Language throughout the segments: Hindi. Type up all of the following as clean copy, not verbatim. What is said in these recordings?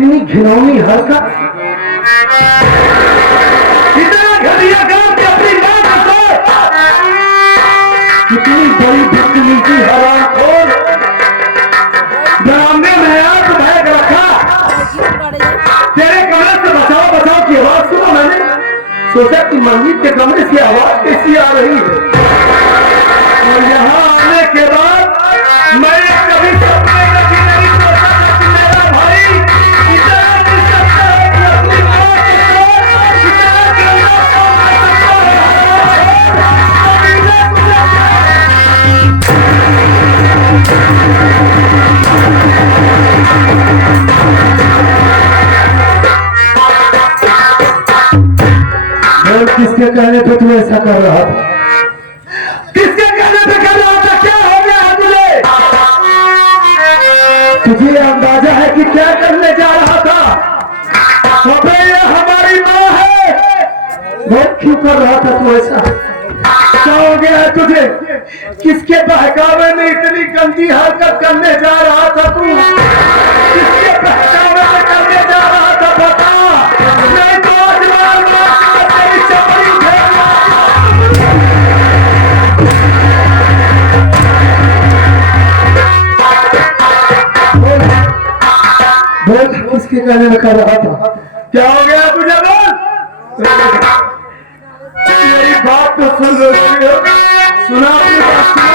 इतनी घिनौनी हरकत, इतना घटिया काम कि अपनी मां को कितनी बड़ी बदतमीजी हरामखोर, बरामदे में आग भय रखा। तेरे कमरे से बचाओ बचाओ की आवाज सुनो। मैंने सोचा कि मंजीत के कमरे से आवाज कैसी आ रही है, और यहाँ आने के बाद मैंने कभी सपने में भी नहीं सोचा कि मेरा भाई इतना निशब्द है कि अपनी मां को इतना गंदा काम कर। किसके कहने पे तू ऐसा कर रहा था? किसके कहने पे कर रहा था? क्या हो गया तुझे? तुझे अंदाजा है कि क्या करने जा रहा था? अबे ये हमारी मां है, वो क्यों कर रहा था तू ऐसा? क्या हो गया है तुझे? किसके बहकावे में इतनी गंदी हरकत करने जा रहा था तू? किसके बहकावे में करने जा रहा था? बता, नहीं तो आज तेरी चपड़ी बोल, किसके कहने में कर रहा था? क्या हो गया तुझे? बोल, मेरी बात तो सुन रही हो, सुना अपनी बात सुना।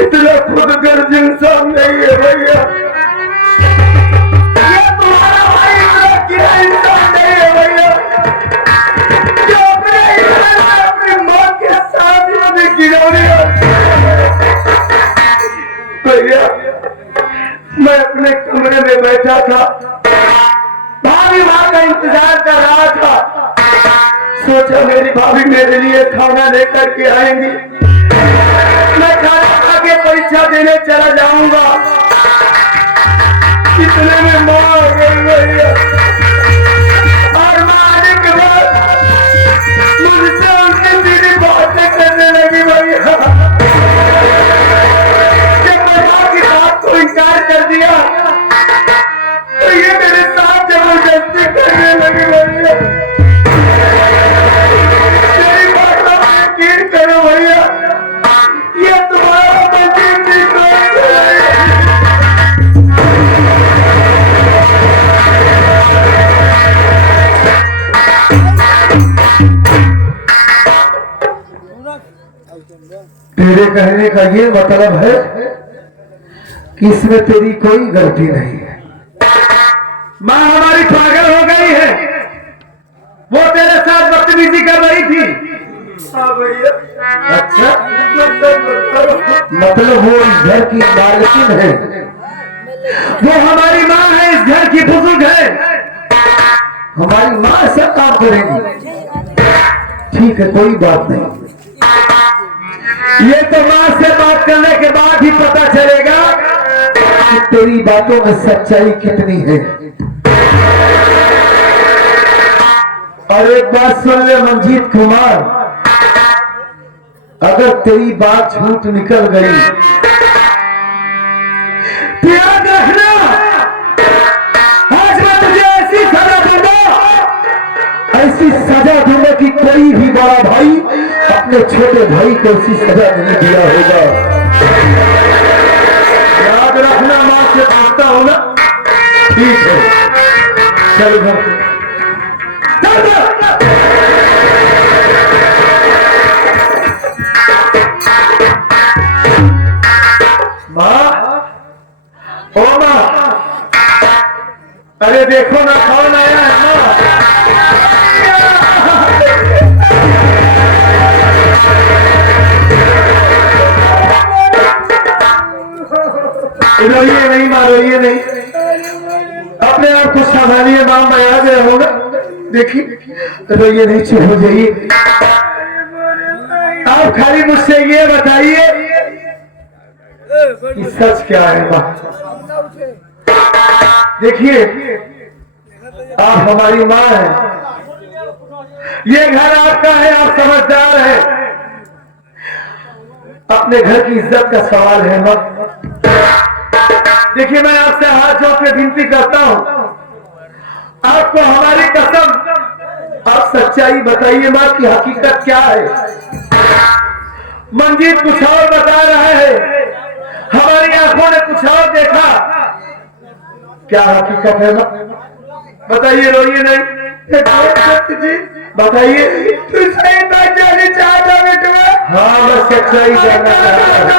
इतना खुदगर्ज इंसान नहीं है भैया, ये तुम्हारा भाई इतना गिरा इंसान नहीं है भैया, जो अपनी मौत के साथ ही मुझे गिरौनी। भैया मैं अपने कमरे में बैठा था, भाभी माँ का इंतजार कर रहा था, सोचा मेरी भाभी मेरे लिए खाना लेकर के आएंगी, मैं खाना खा के परीक्षा देने चला जाऊंगा। इतने में माँ आ गई भैया, और माँ आने के बाद मुझसे उनकी सीधी बातें करने लगी भैया। जब मैं माँ की बात को इनकार कर दिया तो ये मेरे साथ जबरदस्ती करने लगी भैया। मेरी बात को यकीन करो भैया, ये तुम्हारा मंजीत नहीं तेरे कहने का ये मतलब है कि इसमें तेरी कोई गलती नहीं है। माँ हमारी पागल हो गई है, वो तेरे साथ बदतमीजी कर रही थी, हाँ भैया। अच्छा, मतलब वो इस घर की मालकिन है, वो हमारी माँ है, इस घर की बुजुर्ग है, हमारी माँ सब काम करेंगी। ठीक है, कोई बात नहीं, ये तो माँ से बात करने के बाद ही पता चलेगा कि तेरी बातों में सच्चाई कितनी है। और एक बात सुन ले मंजीत कुमार, अगर तेरी बात झूठ निकल गई तो याद रखना, आज मैं तुझे ऐसी सजा दूंगा, ऐसी सजा दूंगा कि कोई भी बड़ा भाई अपने छोटे भाई को ऐसी सजा नहीं दिया होगा। याद रखना, मां से पूछता हूं ना। ठीक है, चल घर मां। ओ मां, अरे देखो ना कौन आया है मां। रोइए नहीं मां, रोइए नहीं, अपने आप को संभालिए मां, मैं आ गया हूँ ना। देखिए, रोइए नहीं, चुप हो जाइए। आप खाली मुझसे ये बताइए कि सच क्या है मां। देखिए, आप हमारी मां हैं, ये घर आपका है, आप समझदार हैं, अपने घर की इज्जत का सवाल है मां। देखिए, मैं आपसे हाथ जोड़ के विनती करता हूं, आपको हमारी कसम, आप सच्चाई बताइए मां की हकीकत क्या है। मंजीत कुछ और बता रहा है, हमारी आंखों ने कुछ और देखा, क्या हकीकत है मां? बताइए, रोइए नहीं, बताइए। तू सही बात जानना चाहता बेटवा? हाँ, मैं सच्चाई जानना चाहता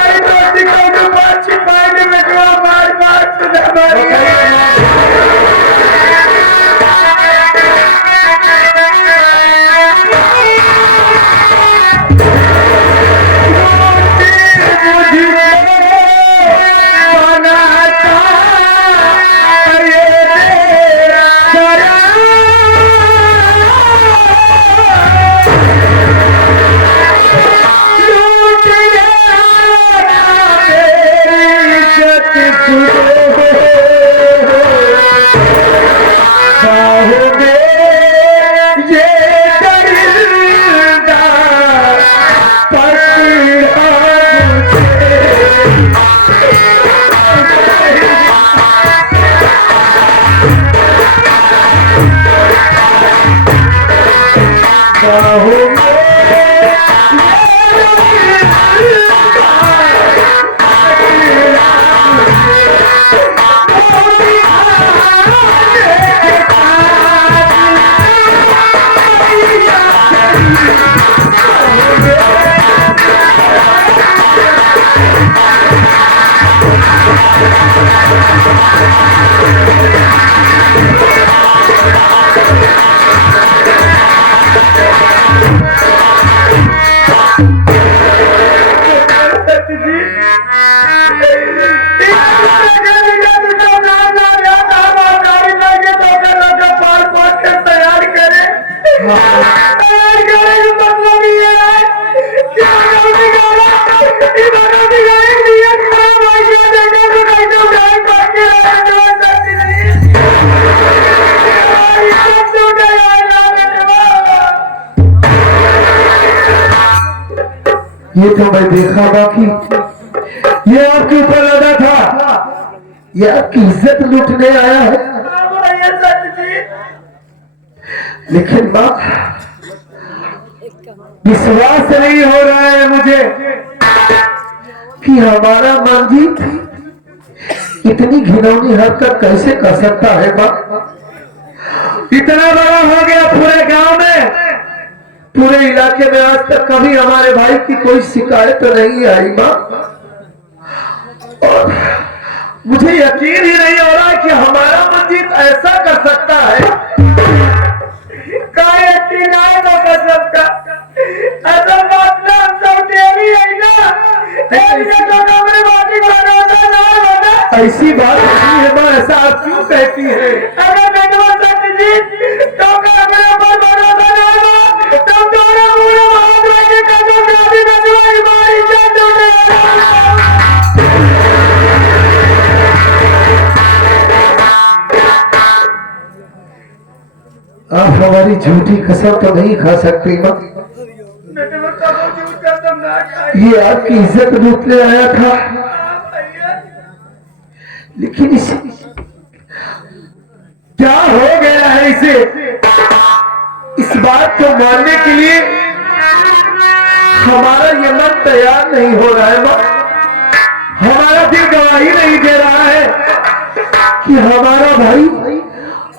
ये तो मैं देखा, बाकी ये आपके ऊपर लगा था, ये आपकी इज्जत लूटने आया है। लेकिन मां, विश्वास नहीं हो रहा है मुझे कि हमारा मंजीत इतनी घिनौनी हरकत कैसे कर सकता है मां। इतना बड़ा हो गया पूरे गांव में, पूरे इलाके में आज तक कभी हमारे भाई की कोई शिकायत तो नहीं आई मां। और मुझे यकीन ही नहीं हो रहा है कि हमारा मंजीत ऐसा कर सकता है। का यकीन आए तो कर सकता असल बात ना हम सब तेरी है ना, तेरी का तो कमरे बाकी भरोसा ना होता। ऐसी बात नहीं है माँ, ऐसा आप क्यों कहती है? अगर बेटवा सत्यजीत तो कमरे पर भरोसा ना हो तो दोनों मुझे बहुत लगे कसम खाती बेटवा हमारी इज्जत उठेगा। आप हमारी झूठी कसम तो नहीं खा सकती माँ। ये आपकी इज्जत लूटने आया था, लेकिन इसे क्या हो गया है? इसे इस बात को मानने के लिए हमारा ये मन तैयार नहीं हो रहा है माँ। हमारा दिल गवाही नहीं दे रहा है कि हमारा भाई,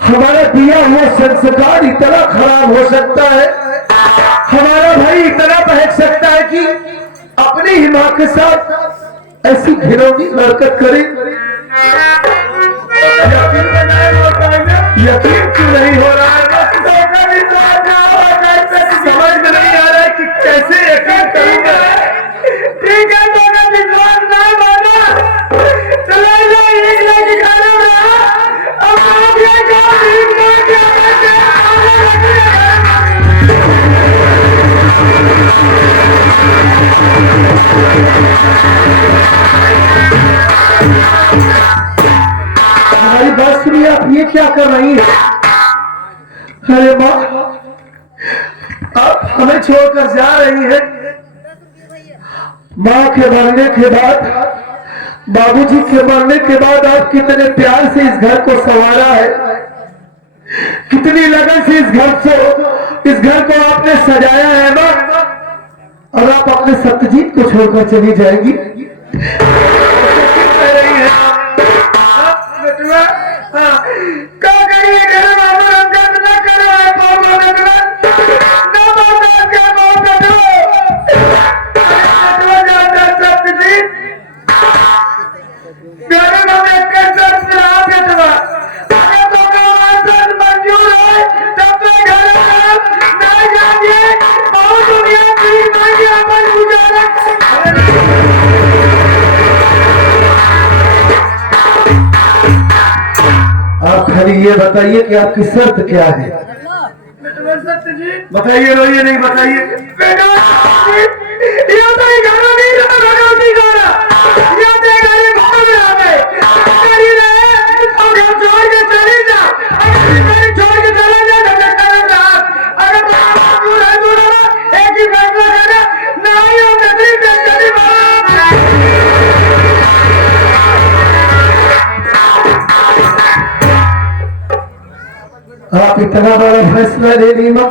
हमारा दिया हुआ संस्कार इतना खराब हो सकता है, हमारा भाई इतना बहक सकता है कि अपनी ही मां के साथ ऐसी घिनौनी हरकत करे। यकीन क्यों नहीं हो रहा है? समझ में नहीं आ रहा है कि कैसे यकीन करूंगा। ठीक है तो अगर विश्वास ना माना तो ले लो 1 लाख खाना में। अब आप ये काम ठीक नहीं किया। हमारी बात सुनिए, आप ये क्या कर रही हैं? अरे माँ, आप हमें छोड़कर जा रही हैं। माँ के मरने के बाद, बाबूजी के मरने के बाद आप कितने प्यार से इस घर को संवारा है, कितनी लगन से इस घर को आपने सजाया है माँ, और आप अपने सत्यजीत को छोड़कर चली जाएंगी। आप खाली ये बताइए कि आपकी शर्त क्या है? बताइए, रोइए नहीं, बताइए। आप इतना बड़ा फैसला ले ली मां।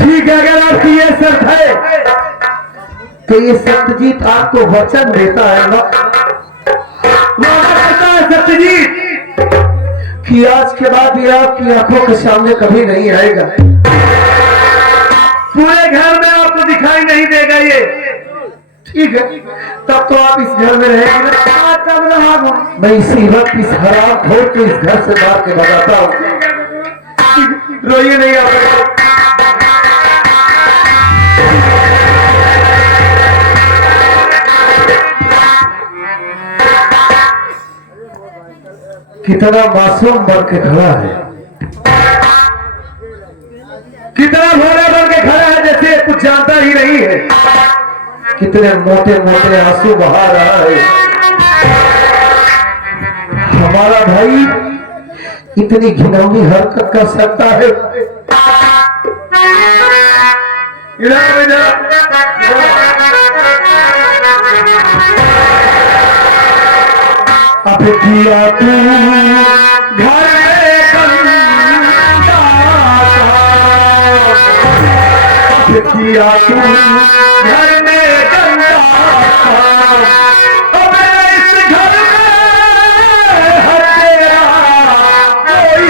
ठीक है, अगर आपकी ये शर्त है तो ये सत्यजीत आपको वचन देता है मां, कहता है सत्यजीत कि आज के बाद ये आपकी आंखों के सामने कभी नहीं आएगा, पूरे घर में आपको दिखाई नहीं देगा ये। ठीक है, तब तो आप इस घर में रहेंगे। तब रहा मैं इसी वक्त इस हराम खोर को इस घर से मार के भगाता हूँ। रोइए नहीं आप। कितना मासूम बन के खड़ा है, कितना भोला बन के खड़ा है जैसे कुछ जानता ही नहीं है। कितने मोटे मोटे आंसू बहा रहा है। हमारा भाई इतनी घिनौनी हरकत कर सकता है? अब किया तू घर में गंदा, अब किया तू घर में गंदा, अब इस घर में हर तेरा कोई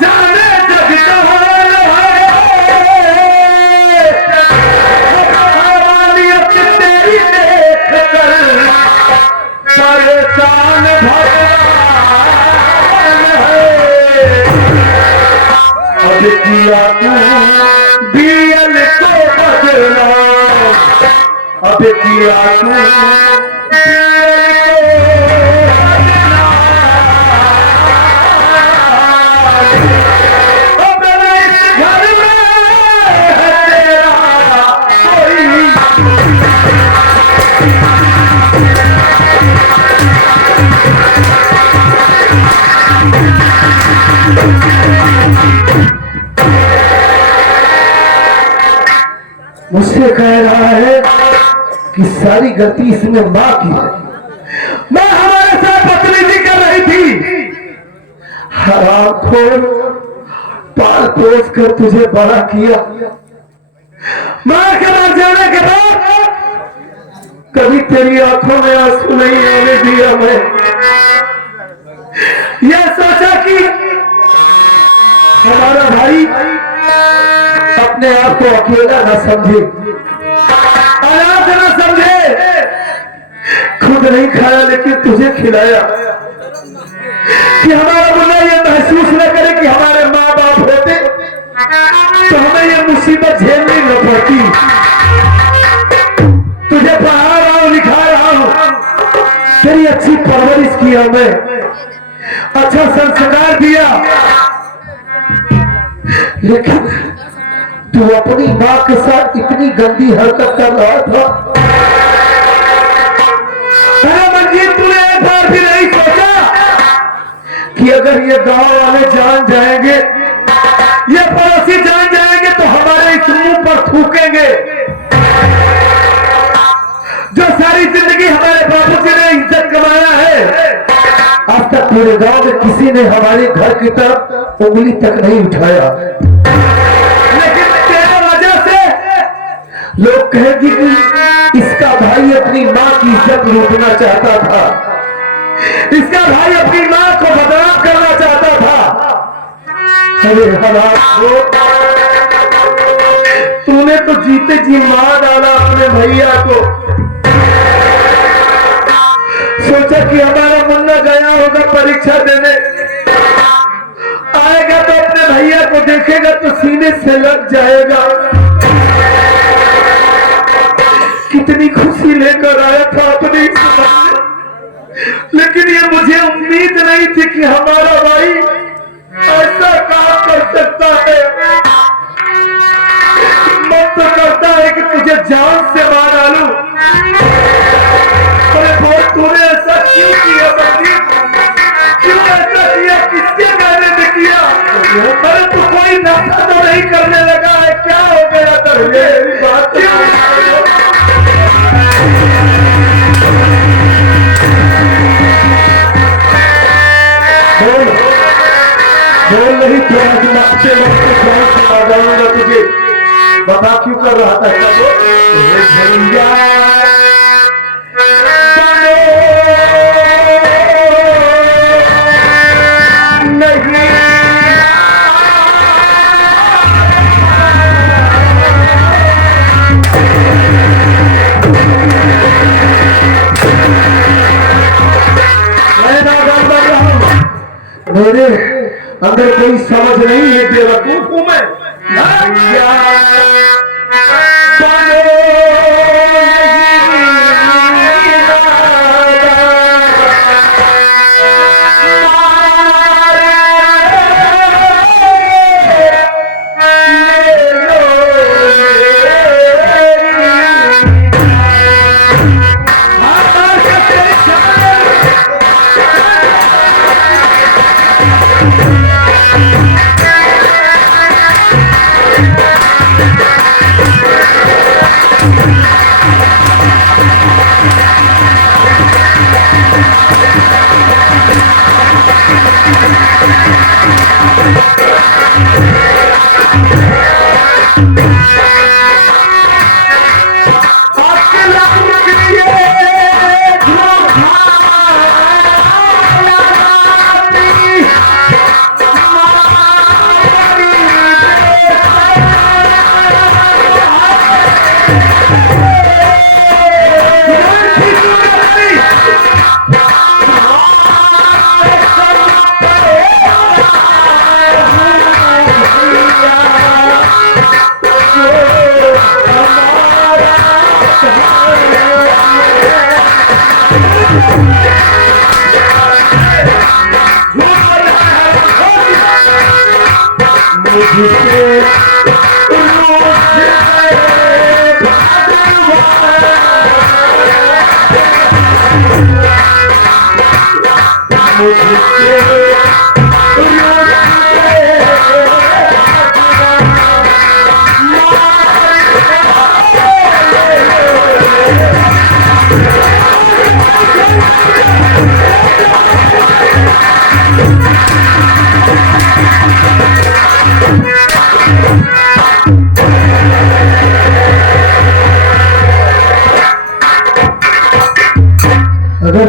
जाने जग किया तू बीएल को बदला, अब किया तू मुझसे कह रहा है कि सारी गलती इसने मां की है। मां हमारे साथ बदतमीजी कर रही थी, हराम खोर, पाल पोस कर तुझे बड़ा किया। मां के मर जाने के बाद कभी तेरी आंखों में आंसू नहीं आने दिया। मैं यह सोचा कि हमारा भाई अपने आप को अकेला न समझे, अनाथ न समझे, खुद नहीं खाया लेकिन तुझे खिलाया, कि हमारा मुन्ना ये महसूस न करे कि हमारे माँ बाप होते तो हमें ये मुसीबत झेलनी न पड़ती। तुझे पढ़ा रहा हूं, लिखा रहा हूं, तेरी अच्छी परवरिश किया, मैं अच्छा संस्कार दिया, लेकिन तू अपनी मां के साथ इतनी गंदी हरकत कर रहा था। मंजीत, तूने एक बार भी नहीं सोचा कि अगर ये गांव वाले जान जाएंगे, ये पड़ोसी जान जाएंगे तो हमारे इस मुंह पर थूकेंगे। जो सारी जिंदगी हमारे बाबूजी ने इज्जत कमाया है, आज तक पूरे गांव में किसी ने हमारे घर की तरफ उंगली तक नहीं उठाया, लेकिन तेरे वजह से लोग कहेंगे कि इसका भाई अपनी मां की इज्जत लूटना चाहता था, इसका भाई अपनी मां को बदनाम करना चाहता था। अरे हराम, तूने तो जीते जी मार डाला अपने भैया को। सोचा कि हमारा मुन्ना गया होगा परीक्षा देने, आएगा तो अपने भैया को देखेगा तो सीने से लग जाएगा। कितनी खुशी लेकर आया था अपनी, लेकिन ये मुझे उम्मीद नहीं थी कि हमारा भाई ऐसा काम कर सकता है। मन तो करता है कि तुझे जान से मार डालूं, तूने ऐसा क्यों किया मंजीत? क्यों ऐसा किया? किसके कहने में किया? पर तू कोई नशा तो नहीं करने लगा है? क्या हो गया तुझे? बोल नहीं, थोड़ा दिमाग से जाऊंगा तुझे। बता क्यों कर रहा था भैया? मेरे अंदर कोई समझ नहीं है, बेवकूफ हूं मैं।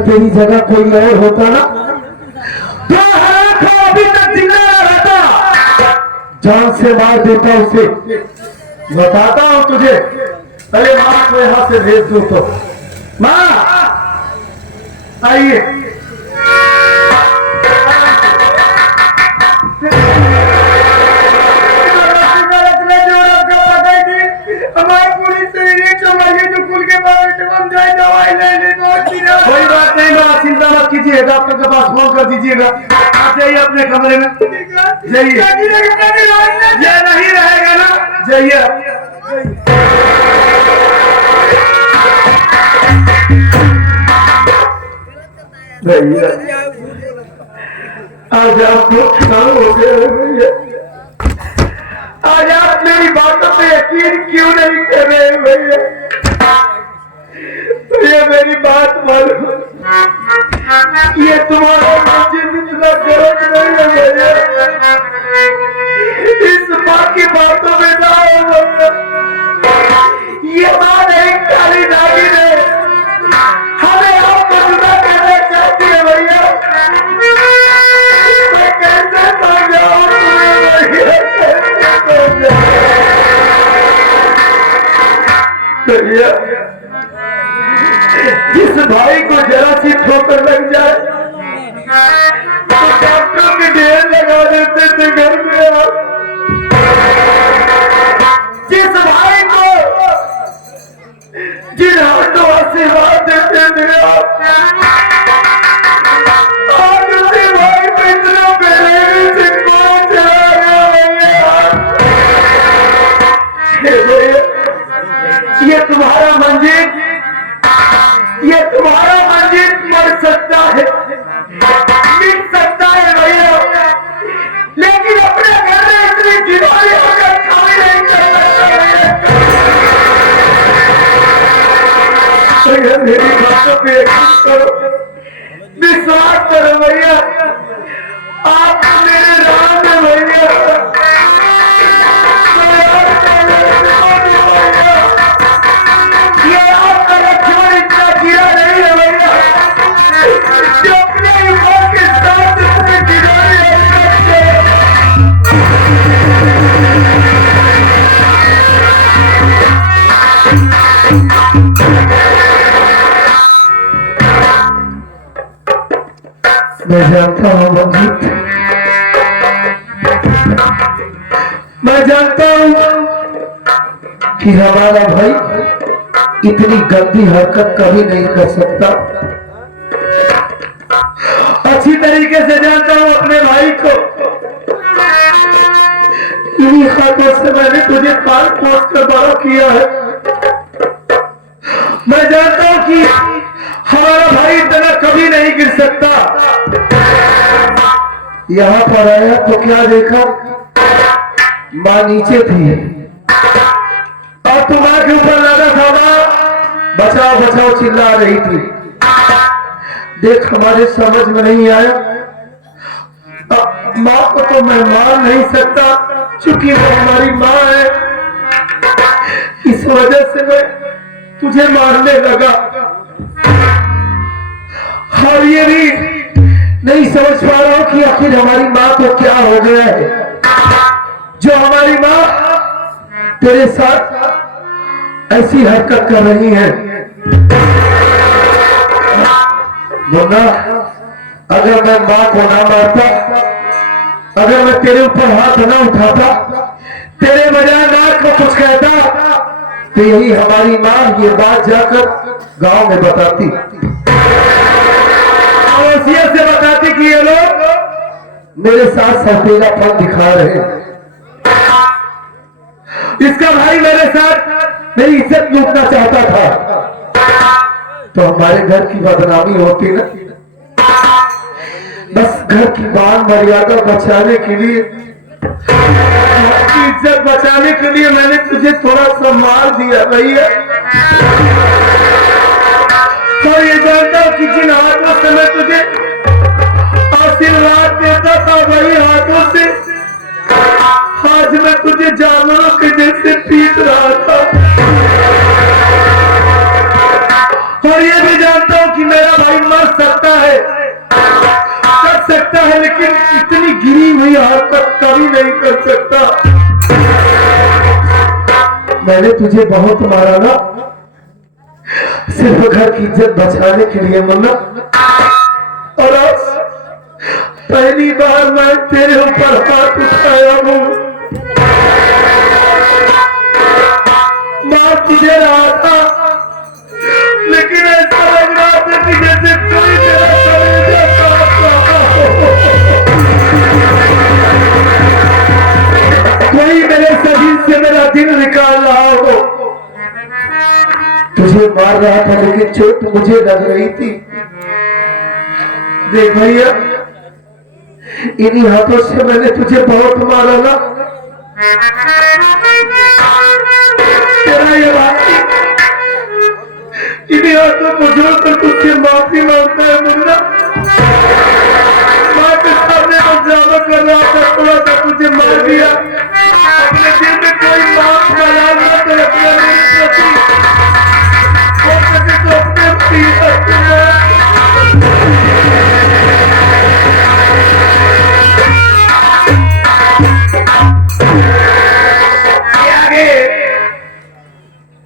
तेरी जगह कोई और होता ना तो अभी तक जिंदा रहता, जान से मार देता उसे। बताता हूं तुझे, अरे माँ को यहां से भेज दू तो। माँ आइए। हमारे पुलिस से दवाई लेने कोई बात नहीं माँ, चिंता मत कीजिए, डॉक्टर के पास फोन कर दीजिएगा। आप जाइए अपने कमरे में, जाइए। ये नहीं रहेगा ना, जाइए। आज आप तो खराब हो गए भैया, आज आप मेरी बातों पे यकीन क्यों नहीं कर रहे भैया? तो ये मेरी बात मालूम, ये तुम्हारा मुझे इतना गरज नहीं है भैया, इस बात की बातों में ना हो भैया। ये बात एक काली नागिन है, हमें आपको जुदा करना चाहती है भैया। मैं कैसे समझाऊं तुम्हें भैया, भैया जिस भाई को जरा सी ठोकर लग जाए तो डॉक्टर के ढेर लगा देते थे घर में। जिस भाई को जिन हाथों आशीर्वाद देते थे आज उसी भाई को इतना बेरहमी से कौन चला गया? ये तुम्हारा मंजिल, ये तुम्हारा मंजिल मर सकता है, मिट सकता है भैया, लेकिन अपने घर में इतनी जिम्मेदारी होकर कभी नहीं कर सकता। मेरी बातों पे यकीन करो, विश्वास करो भैया, आप मेरे राम है भैया। ये आपका लक्ष्मण इतना गिरा नहीं है भैया, जो अपने युवा के साथ इसमें गिरा है। मैं जानता हूँ मंजीत, मैं जानता हूँ कि हमारा भाई इतनी गंदी हरकत कभी नहीं कर सकता। अच्छी तरीके से जानता हूँ अपने भाई को, इन्हीं हाथों से मैंने तुझे पाल पोस कर बड़ा किया है। मैं जानता हूँ कि हमारा भाई इतना कभी नहीं गिर सकता। यहाँ पर आया तो क्या देखा, माँ नीचे थी और तुम्हारे के ऊपर लगा था, माँ बचाओ बचाओ चिल्ला रही थी। देख हमारे समझ में नहीं आया, माँ को तो मैं मार नहीं सकता क्योंकि वो हमारी माँ है, इस वजह से मैं तुझे मारने लगा। और ये भी नहीं समझ पा रहा हूं कि आखिर हमारी माँ को क्या हो गया है जो हमारी माँ तेरे साथ ऐसी हरकत कर रही है। मुन्ना, अगर मैं माँ को ना मारता, अगर मैं तेरे ऊपर हाथ ना उठाता, तेरे बजाय नाक को कुछ कहता, तो यही हमारी माँ ये बात जाकर गांव में बताती, वसीयत से बताती कि ये लोग मेरे साथ सौतेलापन दिखा रहे हैं, इसका भाई मेरे साथ मेरी इज्जत लूटना चाहता था, तो हमारे घर की बदनामी होती ना। बस घर की मान मर्यादा बचाने के लिए, इज्जत बचाने के लिए मैंने तुझे थोड़ा सा मार दिया भैया। तो ये जानता हूं कि जिन हाथों से मैं तुझे आशीर्वाद देता था वही हाथों से आज मैं तुझे जानवरों के जैसे पीट रहा था। और ये भी जानता हूं कि मेरा भाई मर मैंने तुझे बहुत मारा ना, सिर्फ घर की इज्जत बचाने के लिए मुन्ना। और आज पहली बार मैं तेरे ऊपर हाथ उठाया हूँ। मार तुझे रहा था, लेकिन ऐसा लग रहा था कि जैसे कोई तेरा कलेजा काट रहा हो, कोई मेरे शरीर से मेरा दिल निकाल रहा हो। तुझे मार रहा था लेकिन चोट मुझे लग रही थी। देख भैया, इन्हीं हाथों से मैंने तुझे बहुत मारा ना। तेरा ये बात इन्हीं हाथों को जोड़कर तुझसे माफी मांगता है मुन्ना। माँ के सामने मैं ड्रामा कर रहा था, थोड़ा सा तुझे मार दिया। अपने दिल में कोई माफ का लाल न कर अपना मेरे प्रति, हो सके तो अपने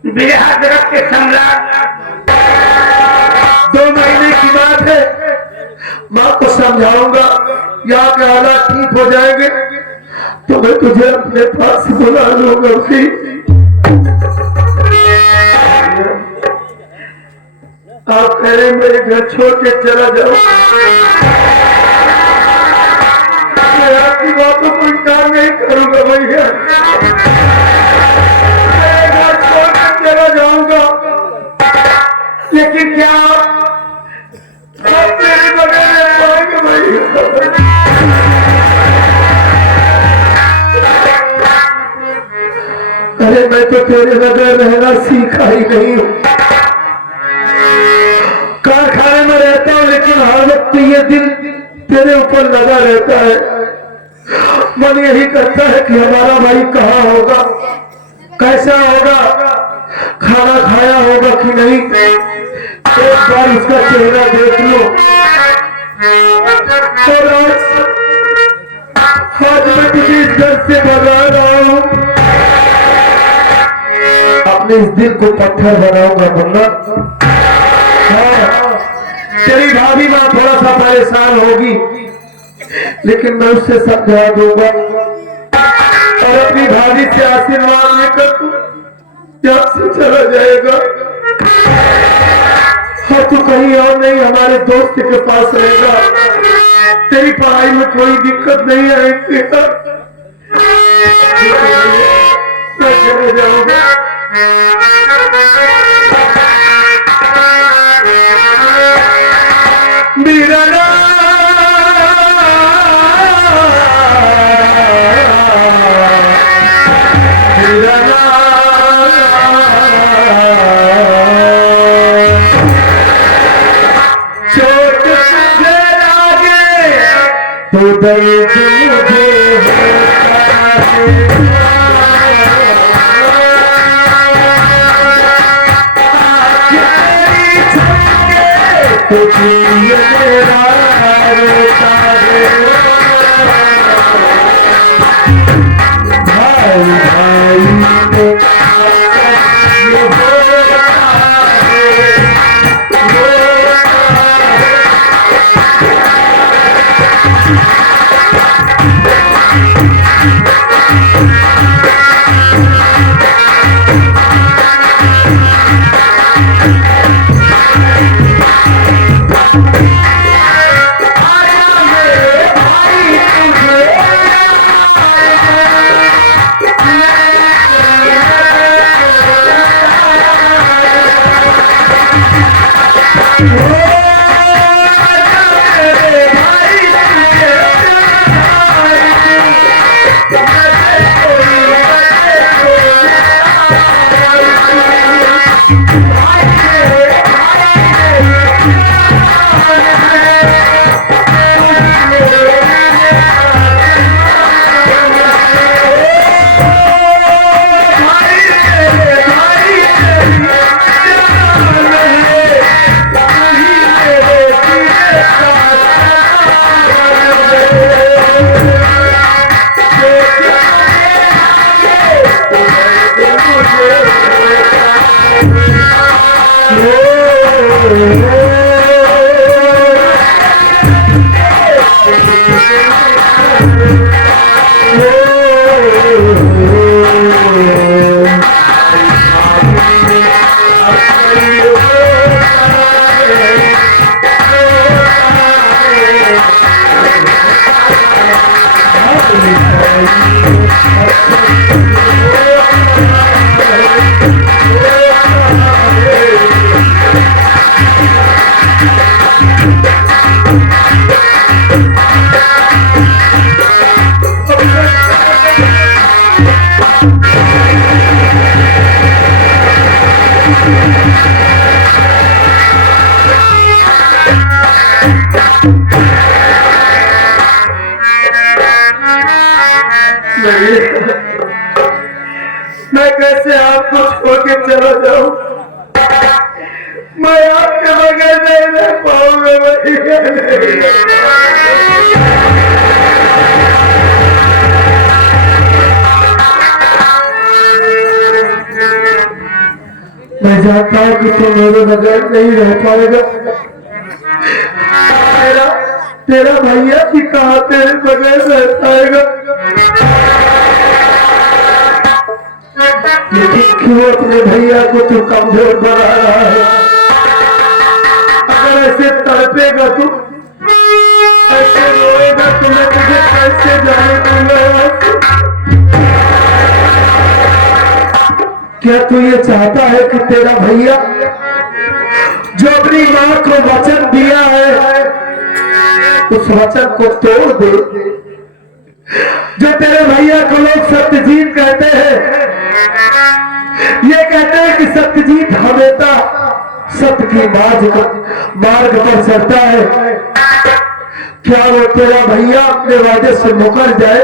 बिहार के सम्राट 2 महीने की बात है। माँ को समझाऊंगा, यहाँ के हालात ठीक हो जाएंगे तो मैं तुझे अपने पास बुला लूंगा। भी आप कह रहे मेरे घर छोड़ के चला जाओ, मैं आपकी बातों को इनकार नहीं करूंगा भैया। चला जाऊंगा, लेकिन क्या आप मेरे बगैर रह पाएंगे भैया? अरे मैं तो तेरे बगैर रहना सीखा ही नहीं हूँ। कारखाने में रहता हूँ लेकिन हर वक्त ये दिल तेरे ऊपर लगा रहता है। मन यही करता है कि हमारा भाई कहाँ होगा, कैसा होगा, खाना खाया होगा कि नहीं, एक बार उसका चेहरा देख लो। और आज मैं तुझे इस घर से भगा रहा हूँ, अपने इस दिल को पत्थर बनाऊंगा मुन्ना। हाँ, तेरी भाभी माँ थोड़ा सा परेशान होगी, लेकिन मैं उससे समझा दूंगा और अपनी भाभी से आशीर्वाद लेकर तू यहाँ से चला जाएगा। और तू कहीं और नहीं, हमारे दोस्त के पास रहेगा। तेरी पढ़ाई में कोई दिक्कत नहीं आएगी। मैं चले जाऊंगा। मेरा तो दर्द मुझे तो मेरा रोता है भाई भाई को मैं कैसे आपको छोड़ के चला जाऊं? मैं आपके बगैर नहीं रह पाऊंगा। मैं जानता हूं कि तुम मेरे बगैर नहीं रह पाएगा। तेरा भैया की कहा तेरे बगैर रह पाएगा। लेकिन क्यों अपने भैया को तू कमजोर बना रहा है? अगर ऐसे तड़पेगा तू, ऐसे रोएगा तो मैं तुझे कैसे जाने दूंगा? क्या तू ये चाहता है कि तेरा भैया जो अपनी मां को वचन दिया है उस वचन को तोड़ दे? जो तेरे भैया को लोग सत्यजीत कहते हैं, ये कहते हैं कि सत्यजीत हमेशा सत्य की मार्ग पर चलता है। क्या वो तेरा भैया अपने वादे से मुकर जाए?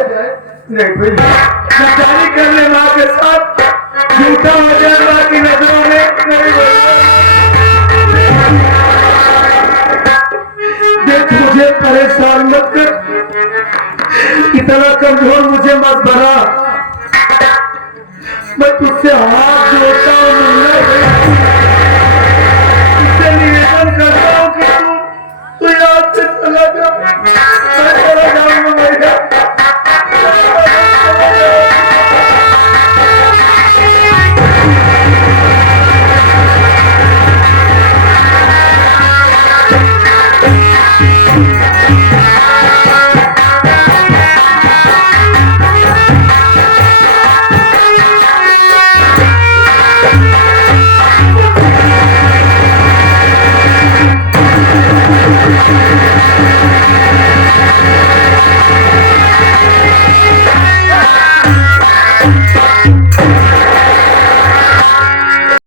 नहीं भैया, नचानी करने मां के साथ झूठा हो जाए मां की नजरों में। देख, मुझे परेशान मत कर, इतना कमजोर मुझे मत बना। मैं तुझसे हाथ